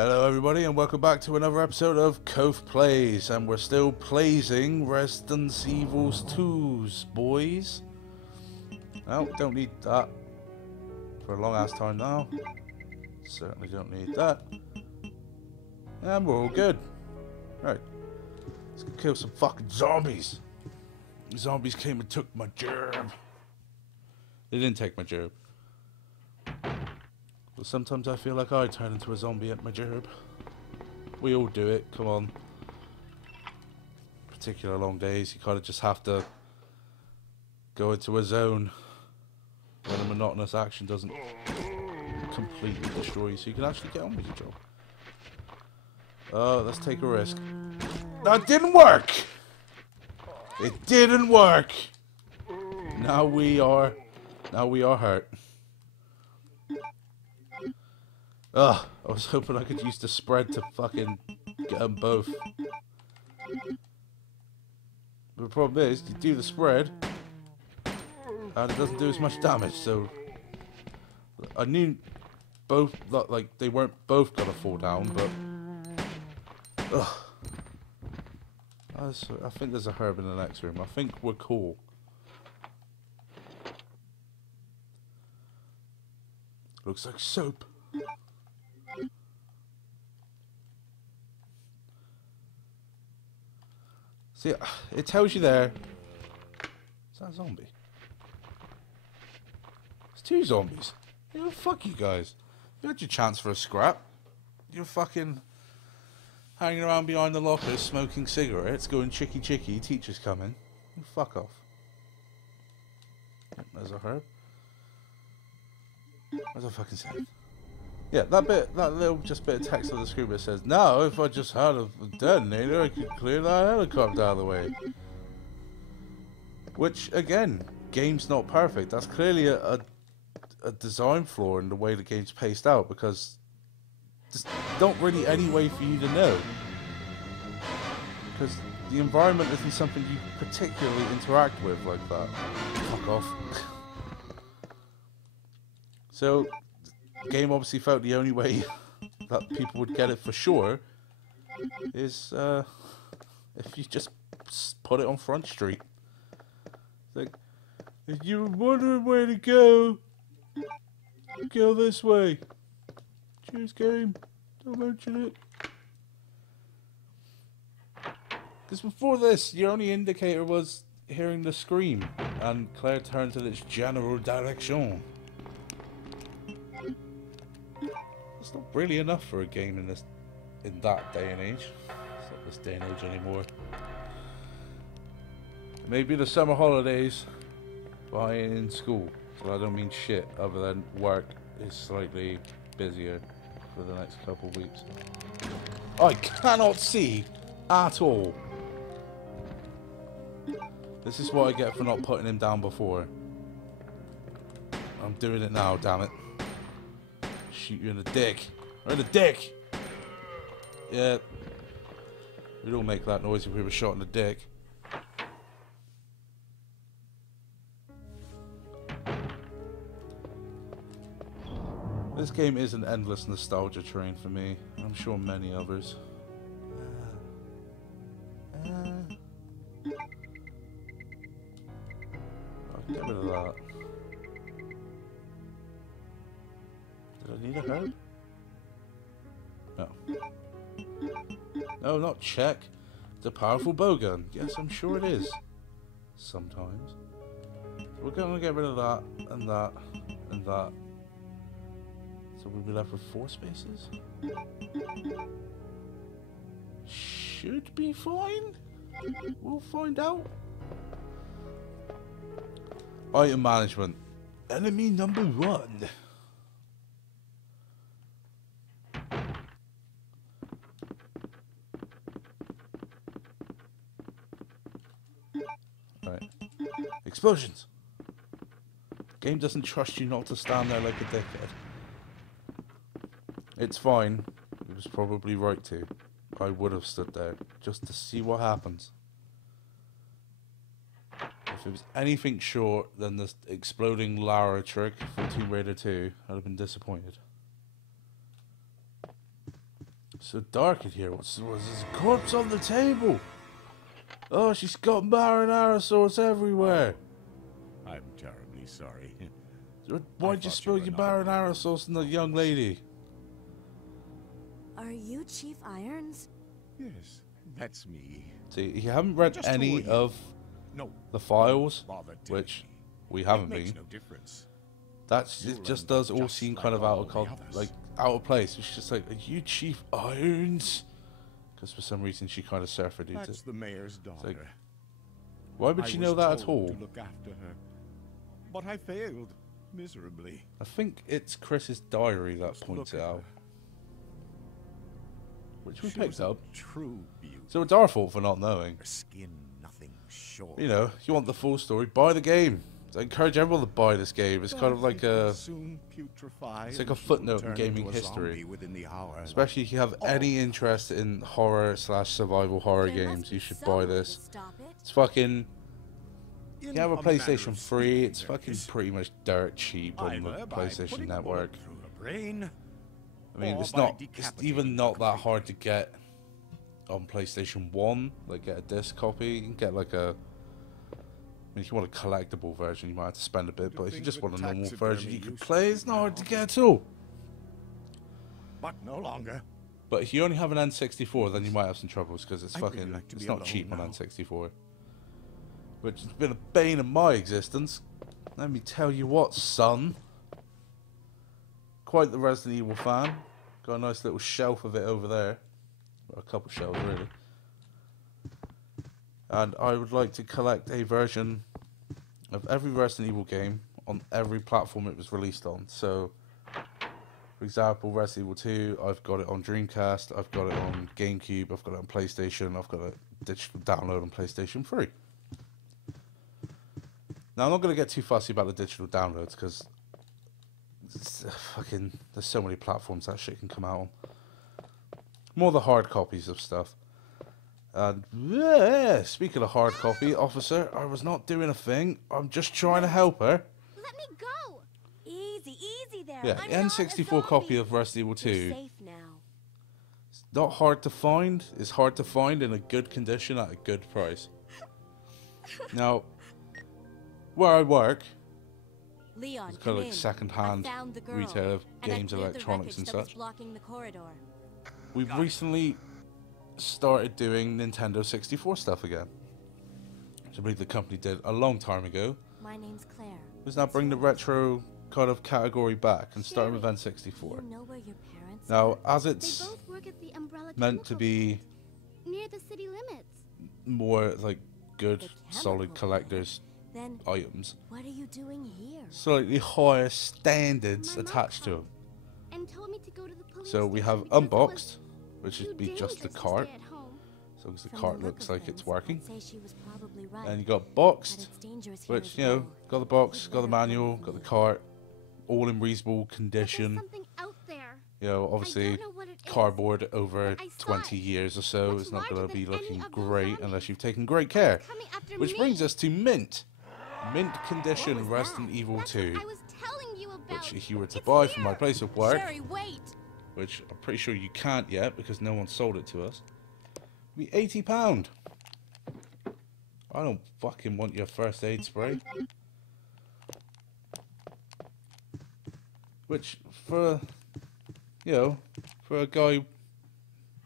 Hello everybody and welcome back to another episode of Cove Plays, and we're still playing Resident Evil 2's boys. No, we don't need that for a long ass time now. Certainly don't need that. And we're all good. Right, let's go kill some fucking zombies. The zombies came and took my gerb. They didn't take my gerb. But sometimes I feel like I turn into a zombie at my job. We all do it, come on. Particular long days, you kind of just have to go into a zone where the monotonous action doesn't completely destroy you, so you can actually get on with your job. Oh, let's take a risk. That didn't work! It didn't work! Now we are hurt. Ugh, I was hoping I could use the spread to fucking get them both. But the problem is, you do the spread, and it doesn't do as much damage, so... I knew both, like, they weren't both gonna fall down, but... Ugh. I think there's a herb in the next room. I think we're cool. Looks like soap. See, it tells you there. Is that a zombie? It's two zombies. You know, fuck you guys. You had your chance for a scrap. You're fucking hanging around behind the lockers, smoking cigarettes, going chicky chicky, teacher's coming. You fuck off. There's a herb. What's I fucking saying? Yeah, that little bit of text on the screen that says, "Now, if I just had a detonator, I could clear that helicopter out of the way." Which, again, game's not perfect. That's clearly a design flaw in the way the game's paced out, because there's not really any way for you to know. Because the environment isn't something you particularly interact with like that. Fuck off. So... the game obviously felt the only way that people would get it for sure is if you just put it on Front Street. It's like, if you're wondering where to go this way. Cheers, game. Don't mention it. Because before this, your only indicator was hearing the scream, and Claire turns in its general direction. It's not really enough for a game in that day and age. It's not this day and age anymore. Maybe the summer holidays, but I ain't in school, so I don't mean shit other than work is slightly busier for the next couple of weeks. I cannot see at all. This is what I get for not putting him down before. I'm doing it now, damn it. Shoot you in the dick. Right in the dick! Yeah. We'd all make that noise if we were shot in the dick. This game is an endless nostalgia train for me. I'm sure many others. I'll get rid of that. Did I need a herb? No. No, not check. It's a powerful bowgun. Yes, I'm sure it is. Sometimes. We're going to get rid of that, and that, and that. So we'll be left with 4 spaces? Should be fine. We'll find out. Item management. Enemy number 1. Right. Explosions. Game doesn't trust you not to stand there like a dickhead. It's fine. It was probably right to. I would have stood there just to see what happens. If it was anything short than this exploding Lara trick from Tomb Raider 2, I'd have been disappointed. So dark in here. What's this? A corpse on the table. Oh, she's got marinara everywhere. I'm terribly sorry. Why'd you spill your marinara sauce on the young lady? Are you Chief Irons? Yes, that's me. See, you haven't read any of the files, which we haven't been. No difference. It just does all seem kind of out of place. It's just like, are you Chief Irons? Because for some reason she kind of surfer dudes it. That's the mayor's daughter. Like, why would she know that at all? To look after her, but I failed miserably. I think it's Chris's diary that points it out, which we picked up. True beauty. So it's our fault for not knowing. Her skin, nothing short. You know, if you want the full story, buy the game. I encourage everyone to buy this game. It's kind of like it's like a footnote in gaming history. Especially if you have any interest in horror / survival horror games, you should buy this. It's fucking. You have a PlayStation 3. It's fucking pretty much dirt cheap on the PlayStation Network. I mean, it's even not that hard to get on PlayStation 1. Like, get a disc copy. You can get like a. I mean, if you want a collectible version, you might have to spend a bit, but if you just want a normal version you can play, it's not hard to get at all. But no longer. But if you only have an N64, then you might have some troubles, because it's fucking, it's not cheap on N64. Which has been a bane of my existence. Let me tell you what, son. Quite the Resident Evil fan. Got a nice little shelf of it over there. Well, a couple shelves, really. And I would like to collect a version of every Resident Evil game on every platform it was released on. So, for example, Resident Evil 2, I've got it on Dreamcast, I've got it on GameCube, I've got it on PlayStation, I've got a digital download on PlayStation 3. Now, I'm not going to get too fussy about the digital downloads, because there's so many platforms that shit can come out on. More the hard copies of stuff. And speaking of hard copy, officer, I was not doing a thing. I'm just trying to help her. Let me go. Easy, easy there. Yeah, the N64 copy of Resident Evil 2. You're safe now. It's not hard to find. It's hard to find in a good condition at a good price. Now, where I work, Leon, it's kind of like second-hand retail of games, electronics, and such. We've recently started doing Nintendo 64 stuff again, which I believe the company did a long time ago. My name's Claire. Was now bring the retro kind of category back and starting with N64. You know where your parents now, are? as it's They both work at the Umbrella meant to be near the city limits. more like good, solid collector's items, what are you doing here? slightly higher standards attached to them. And told me to go to the police So we have unboxed, which would be just the cart, as long as the cart looks like it's working. And you got boxed, which, you know, got the box, got the manual, got the cart, all in reasonable condition. You know, obviously cardboard over 20 years or so is not going to be looking great unless you've taken great care. Which brings us to Mint. Mint condition Resident Evil 2, which if you were to buy from my place of work, which I'm pretty sure you can't yet because no one sold it to us, it'd be £80. I don't fucking want your first aid spray. Which, for, you know, for a guy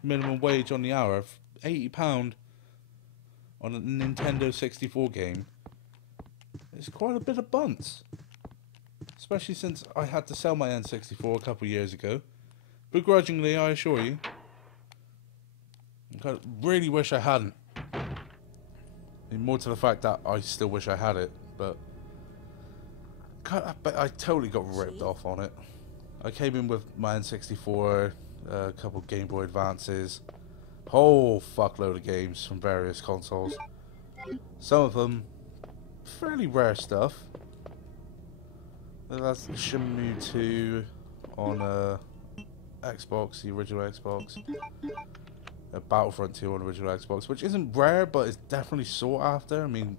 minimum wage on the hour, £80 on a Nintendo 64 game is quite a bit of bunts. Especially since I had to sell my N64 a couple years ago. Begrudgingly, I assure you. I really wish I hadn't. And more to the fact that I still wish I had it, but I totally got ripped off on it. I came in with my N64, a couple Game Boy Advances, whole fuckload of games from various consoles. Some of them fairly rare stuff. That's Shenmue 2 on Xbox, the original Xbox. Battlefront 2 on the original Xbox, which isn't rare, but it's definitely sought after. I mean,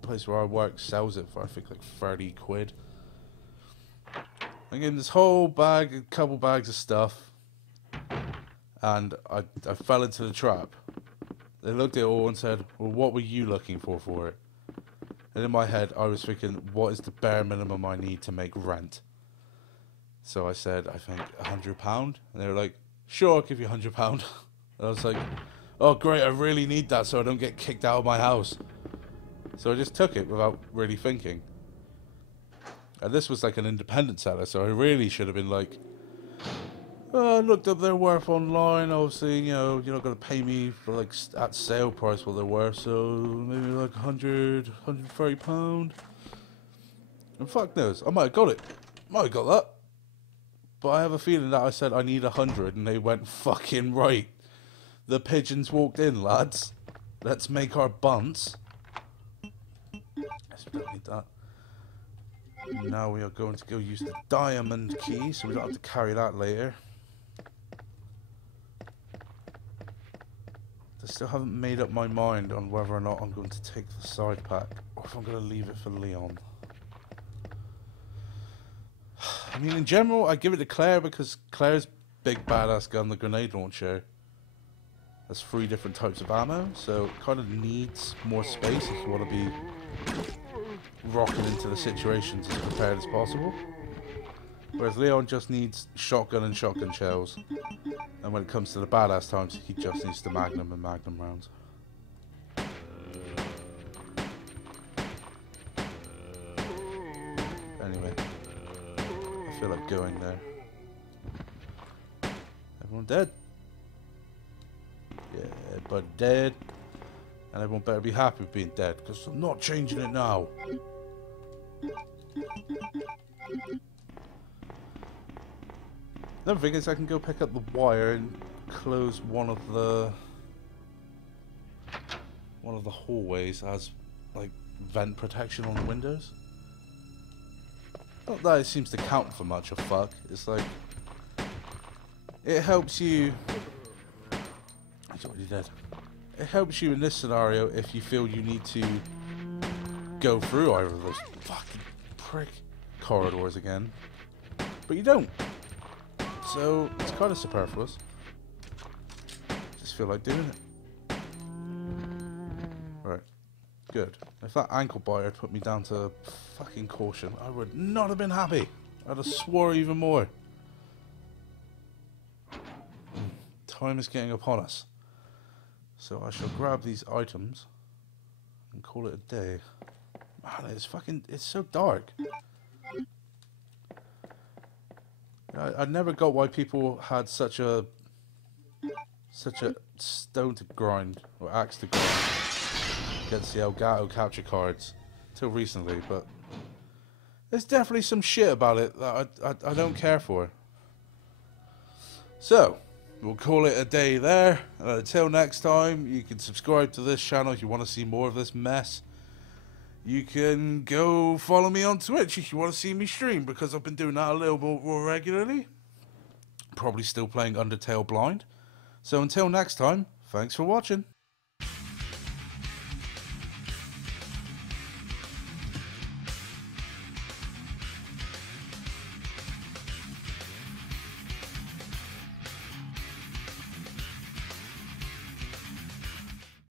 the place where I work sells it for, I think, like 30 quid. I gave this whole bag, a couple bags of stuff. And I fell into the trap. They looked at it all and said, well, what were you looking for it? And in my head, I was thinking, what is the bare minimum I need to make rent? So I said, I think £100. And they were like, sure, I'll give you £100. And I was like, oh, great, I really need that so I don't get kicked out of my house. So I just took it without really thinking. And this was like an independent seller, so I really should have been like, oh, I looked up their worth online. Obviously, you know, you're not going to pay me for like at sale price what they're worth, so maybe like £130. And fuck knows, I might have got it. Might have got that. But I have a feeling that I said I need 100 and they went fucking right. The pigeons walked in, lads. Let's make our bunts. Yes, we don't need that. Now we are going to go use the diamond key, so we don't have to carry that later. I still haven't made up my mind on whether or not I'm going to take the side pack or if I'm going to leave it for Leon. I mean, in general, I give it to Claire because Claire's big badass gun, the grenade launcher, has 3 different types of ammo, so it kind of needs more space if you want to be rocking into the situations as prepared as possible. Whereas Leon just needs shotgun and shotgun shells. And when it comes to the badass times, he just needs the magnum and magnum rounds. Anyway, I feel like going there. Everyone dead? Yeah, everybody dead. And everyone better be happy with being dead, because I'm not changing it now. Another thing is I can go pick up the wire and close one of the hallways as like vent protection on the windows. Not that it seems to count for much or fuck. It's like it helps you. He's already dead. It helps you in this scenario if you feel you need to go through either of those fucking prick corridors again, but you don't. So it's kind of superfluous. Just feel like doing it. Right. Good. If that ankle biter had put me down to fucking caution, I would not have been happy. I'd have swore even more. Time is getting upon us. So I shall grab these items and call it a day. Man, it's so dark. I never got why people had such a stone to grind or axe to grind against the Elgato capture cards till recently, but there's definitely some shit about it that I don't care for. So we'll call it a day there, and until next time, you can subscribe to this channel if you want to see more of this mess. You can go follow me on Twitch if you want to see me stream, because I've been doing that a little bit more regularly. Probably still playing Undertale blind. So until next time, thanks for watching.